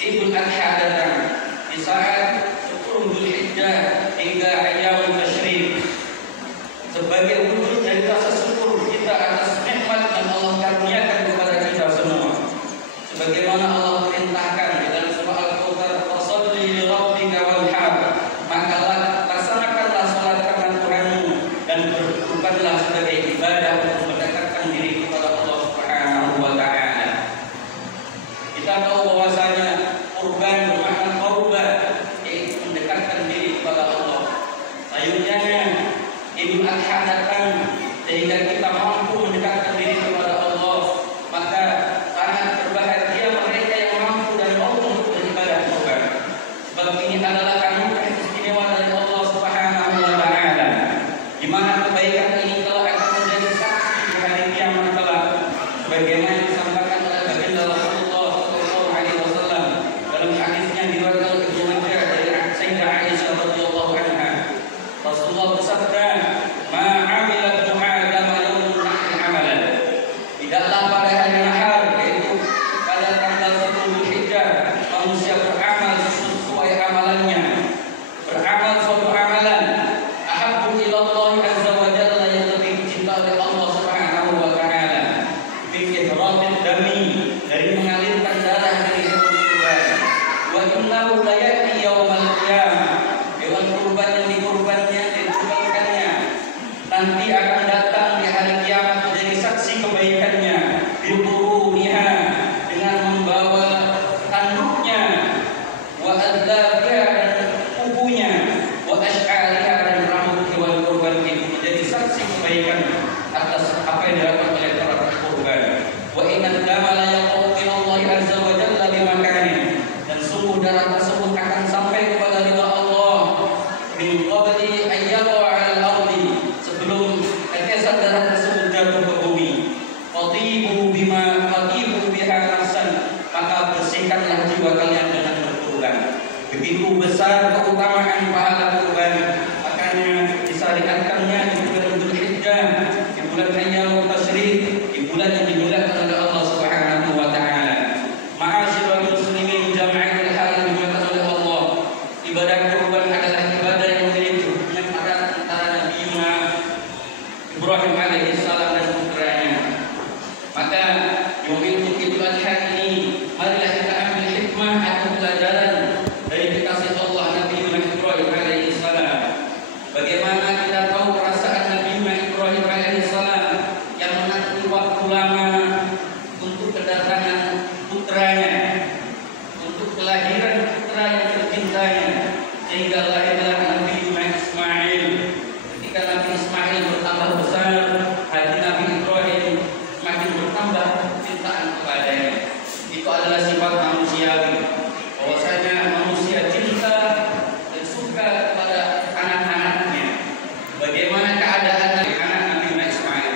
Idul Adha datang, di saat 10 Dzulhijjah Idul Adha datang sehingga kita mampu mendekatkan diri kepada Allah, maka sangat berbahagia mereka yang mampu dan mau untuk beribadah kurban. Sebab ini adalah anugerah istimewa dari Allah Subhanahu wa taala, di mana kebaikan ini telah akan menjadi saksi di hari kiamat kelak, sebagaimana disampaikan oleh baginda Rasulullah sallallahu alaihi wasallam dalam hadisnya diriwayatkan oleh Ibnu Majah dari Sayyidah Aisyah radhiyallahu anha. Rasulullah bersabda, "Ma 'amila ibnu Adam yawmun nahri 'amalan." Tidaklah pada hari nahar, yaitu pada tanggal 10 Dzulhijjah, manusia beramal sesuai amalannya, beramal suatu amalan ahabbu ila Allah azza wa jalla, yang lebih dicinta oleh Allah Subhanahu wa taala, min ihramid dami, dari mengalirkan darah dari hewan kurban. Wa innahu la ya'ti yaumal qiyamah, hewan kurban yang dikurbankannya nanti akan datang di hari kiamat menjadi saksi kebaikannya, biquruniha, dengan membawa tanduknya, wa adlabiha, dan kubunya, wa ash'ariha, dan rambut hewan kurban itu menjadi saksi kebaikan atas apa yang dilakukan oleh para kurban. Wa inna dama la yaqau ila Allah azza wa jalla bi makanin, dan sungguh darah tersebut akan sampai kepada ridha Allah min qabli an yaqa 'ala al-ardi, sebelum tetesan darah tersebut jatuh ke bumi. Qatibu biha nafsan, maka bersihkanlah jiwa kalian dengan berkurban. Begitu besar keutamaan pahala kurban, makanya disyariatkannya di bulan Dzulhijjah, di bulan Ayyamut Tasyrik, di bulan yang dimuliakan oleh Allah Subhanahu wa taala. Ma'asyiral muslimin jama'atul hal dimuliakan oleh Allah. Ibadah kurban adalah ibadah yang memiliki hubungan erat antara Nabi Ibrahim alaihi salam dan putranya. Maka di momentum Idul Adha ini, marilah kita ambil hikmah atau pelajaran dari kekasih Allah Nabi Ibrahim alaihi salam. Bagaimana kita tahu perasaan Nabi Ibrahim alaihi salam yang menanti waktu lama untuk kedatangan putranya, untuk kelahiran putra yang tercintanya, sehingga lahirlah Nabi Ismail. Ketika Nabi Ismail bertambah besar, hati Nabi Ibrahim makin bertambah cintaan kepadanya. Itu adalah sifat manusiawi, bahwasanya manusia cinta dan suka kepada anak-anaknya. Bagaimana keadaan anak Nabi Ismail?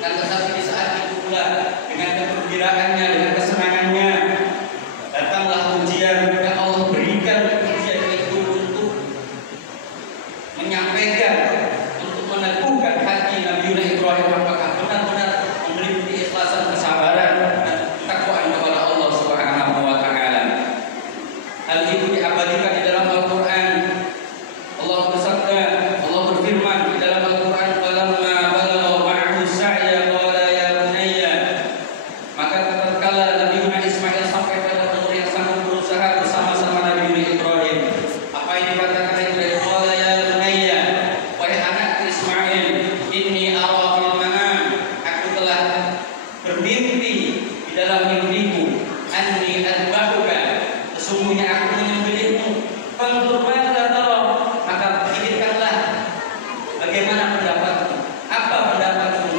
Dan tetapi di saat itu pula, dengan kegembiraannya, dengan kesenangannya, datanglah ujian yang Allah berikan. Ujian itu untuk menyampaikan, untuk meneguhkan hati Nabi Ibrahim apakah benar-benar memiliki keikhlasan, kesabaran, dan takwaan kepada Allah Subhanahu wa taala. Hal itu diabadikan di dalam Al-Qur'an. Allah bersabda, Allah berfirman di dalam Al-Qur'an, "Falamma balagha ma'ahu sa'ya qala ya bunayya." Maka tatkala Nabi Ismail sampai pada umur yang sangat berusaha bersama-sama Nabi Ibrahim, apa yang dikatakan itu? Qala ya bunayya, wahai anak Ismail, inni ara fil manam, aku telah bermimpi di dalam mimpiku, anni adbahuka, sesungguhnya aku menyembelihmu, fanzur madza tara, maka pikirkanlah bagaimana pendapatmu, apa pendapatmu.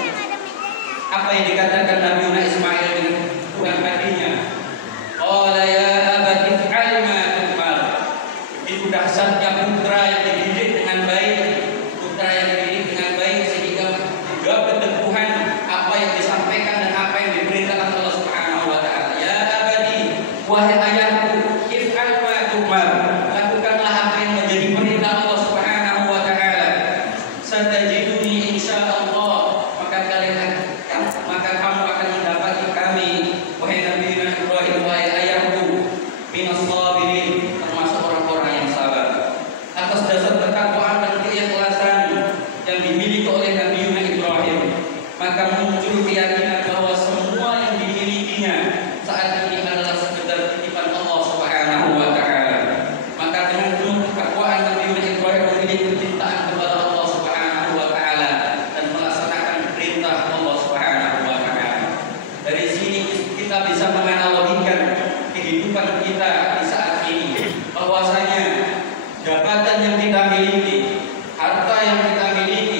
Apa yang dikatakan Nabi Ismail dengan Tuhan hatinya? Qala ya abati if'al ma tu'mar. Itu dahsyatnya putra yang dididik dengan baik, putra yang dididik dengan baik sehingga juga keteguhan apa yang disampaikan dan apa yang diperintahkan Allah Subhanahu wa taala. Ya abadi, wahai ayahku, if'al ma tu'mar, lakukanlah apa yang menjadi perintah Allah Subhanahu wa taala. Satajiduni insyaallah, maka kamu akan mendapati kami, wahai Nabi Ibrahim, wahai ayahku, minas sabirin, termasuk orang-orang yang sabar. Atas dasar ketakwaan dan keikhlasan yang dimiliki oleh Nabi Ibrahim, maka muncul keyakinan bahwa semua yang dimilikinya saat ini adalah sekedar titipan Allah Subhanahu wa taala. Maka dengan penuh ketakwaan Nabi Ibrahim memiliki kecintaan kepada Allah Subhanahu wa taala dan melaksanakan perintah Allah Subhanahu wa taala. Dari sini kita bisa menganalogikan kehidupan kita di saat ini, bahwasanya jabatan yang kita miliki, harta yang kita miliki,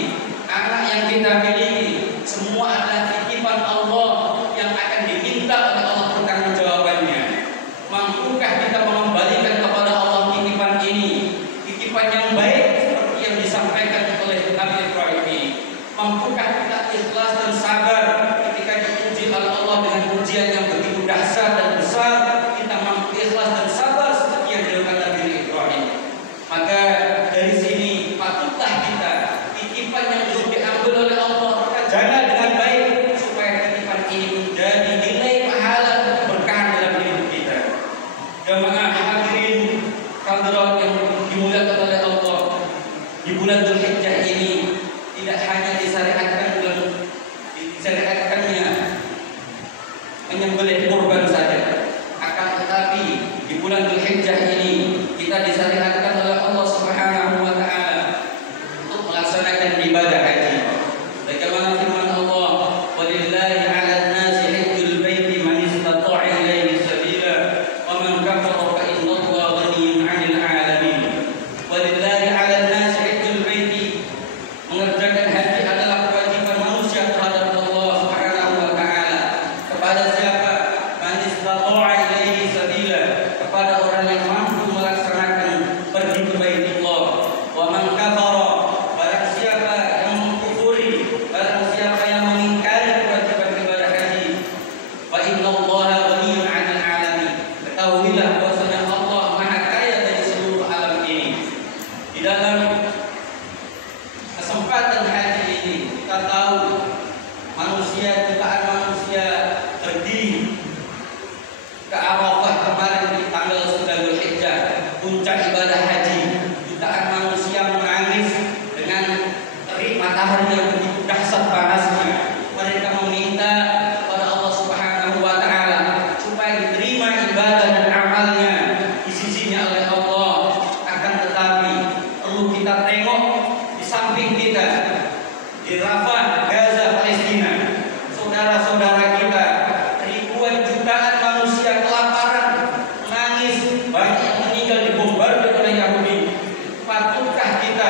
titipan yang baik seperti yang disampaikan oleh Nabi Ibrahim ini? Mampukah kita ikhlas dan sabar ketika diuji oleh Allah dengan ujian yang begitu dahsyat dan besar? Kita mampu ikhlas dan sabar seperti yang dilakukan Nabi Ibrahim. Maka dari sini patutlah kita titipan yang belum diambil oleh Allah kita jaga dengan baik supaya titipan ini menjadi nilai pahala dan keberkahan dalam hidup kita. Jamaah hadirin hadirat yang dimuliakan oleh Allah, di bulan Dzulhijjah ini tidak hanya disyariatkannya menyembelih kurban saja, akan tetapi di bulan Dzulhijjah ini kita disyariatkan oleh Allah Subhanahu wa taala untuk melaksanakan ibadah haji. Bagaimana firman Allah, "Walillahi 'alan nasi hajjul baiti man istata'a ilaihi sabila wa man kafara fa innallaha ghaniyyun 'anil 'alamin." Walillahi 'alan nasi hajjul baiti, mengerjakan haji adalah kewajiban manusia terhadap Allah Subhanahu wa taala. Kepada siapa? Man istata'a ilaihi sabila, kepada orang yang mampu melaksanakan pergi ke Baitullah. Wa man kafara, barang siapa yang mengkufuri, barang siapa yang mengingkari kewajiban ibadah haji. Wa innallaha ghaniyyun 'anil 'alamin. Ketahuilah bahwasanya Allah Maha Kaya dari seluruh alam ini. Di dalam kesempatan haji ini kita tahu jutaan manusia pergi ke Arafah kemarin di tanggal 9 Dzulhijjah, puncak ibadah haji. Jutaan manusia menangis dengan terik matahari yang begitu dahsyat panasnya. Mereka meminta kepada Allah Subhanahu wa taala supaya diterima ibadah dan amalnya di sisinya oleh Allah. Akan tetapi perlu kita tengok di samping kita di Rafah, Gaza, Palestina, saudara-saudara kita, ribuan jutaan manusia kelaparan, menangis, banyak yang meninggal dibombardir oleh Yahudi. Patutkah kita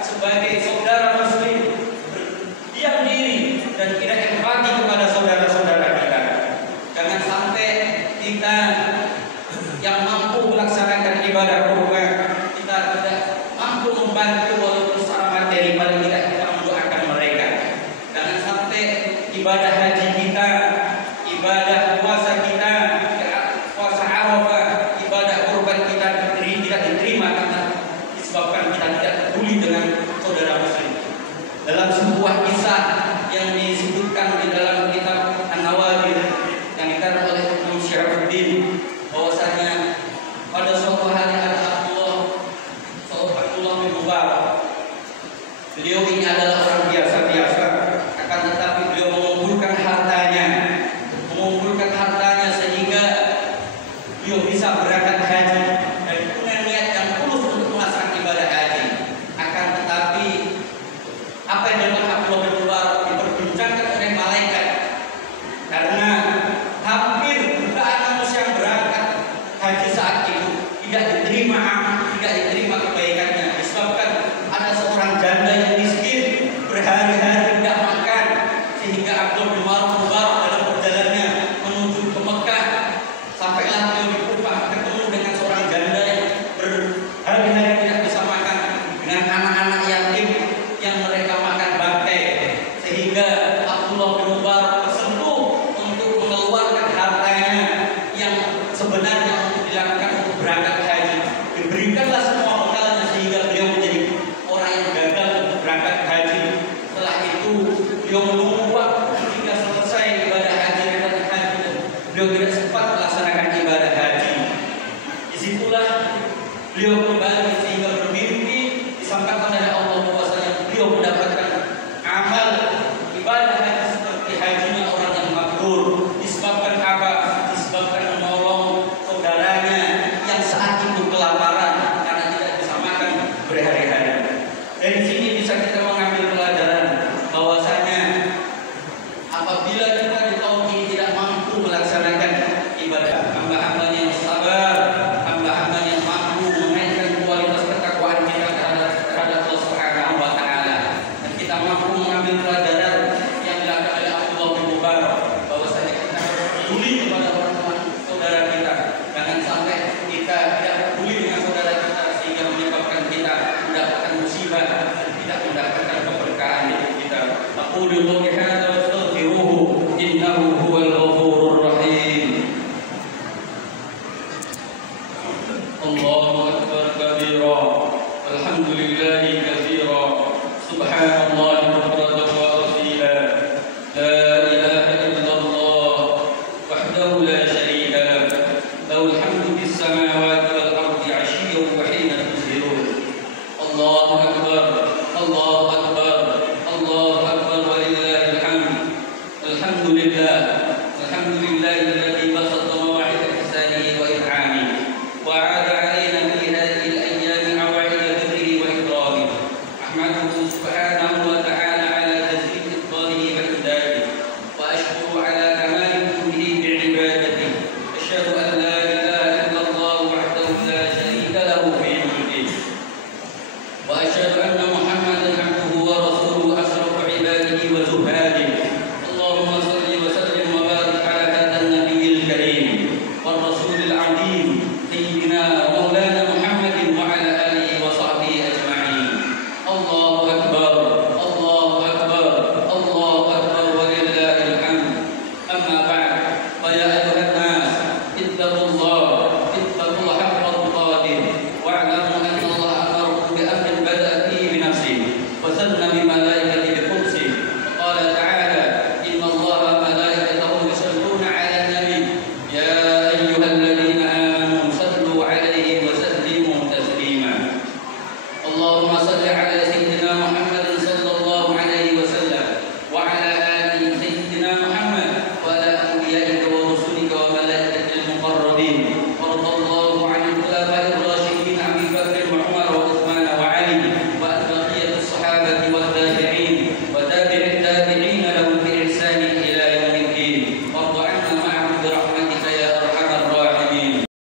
sebagai saudara muslim berdiam diri dan tidak empati kepada saudara-saudara kita? Jangan sampai kita yang mampu melaksanakan ibadah kurban, kita tidak mampu membantu walaupun secara materi, paling tidak kita mendoakan mereka. Jangan sampai ibadah haji kita, ibadah puasa kita, puasa Arafah, ibadah kurban kita tidak diterima karena disebabkan kita tidak peduli dengan saudara muslim. Dalam sebuah kisah yang disebutkan di dalam kitab An-Nawadir yang dikarang oleh Imam Syafi'i, bahwasanya pada suatu hari ada Abdullah bin Mubarak. Beliau ini adalah orang biasa-biasa, akan tetapi beliau mengumpulkan hartanya sehingga beliau bisa berangkat haji dan dengan niat yang tulus untuk melaksanakan ibadah haji. Akan tetapi apa yang dilakukan Abdullah bin Mubarak diperbincangkan oleh malaikat, karena hampir jutaan manusia yang berangkat haji saat itu tidak diterima kebaikannya, disebabkan ada seorang janda yang miskin berhari-hari tidak makan, sehingga Abdullah bin Mubarak dalam perjalanannya menuju ke Mekah sampailah beliau di Kufah ketemu dengan seorang janda yang berhari-hari tidak bisa makan, dengan anak-anak yatim yang mereka makan bangkai, sehingga Abdullah bin Mubarak tersentuh untuk mengeluarkan hartanya yang sebenarnya untuk dilakukan untuk berangkat haji. Diberikanlah semua bekalnya sehingga beliau menjadi orang yang gagal untuk berangkat haji. Setelah itu beliau menunggu waktu hingga selesai ibadah haji dan beliau tidak sempat melaksanakan ibadah haji. Disitulah beliau kembali sehingga bermimpi disampaikan oleh Allah bahwasanya beliau mendapatkan amal ibadah haji seperti hajinya orang yang mabrur. Disebabkan apa? Disebabkan menolong saudaranya yang saat itu kelaparan karena tidak bisa makan berhari-hari. Dari sini bisa kita mengambil pelajaran bahwasanya apabila kita di tahun ini tidak mampu melaksanakan ibadah, hamba-hambanya yang sabar, hamba-hambanya yang mampu menaikkan kualitas ketakwaan kita terhadap Allah Subhanahu wa taala, dan kita mampu mengambil pelajaran yang dilakukan oleh Abdullah bin Mubarak bahwasanya kita harus peduli kepada orang saudara kita. Jangan sampai kita tidak peduli dengan saudara kita sehingga menyebabkan kita musibah dan tidak mendapatkan keberkahan hidup kita. Aqulu qouli hadza wa astaghfiruhu innahu huwal ghafurur rahim. Allahu akbar kabira. Alhamdulillahi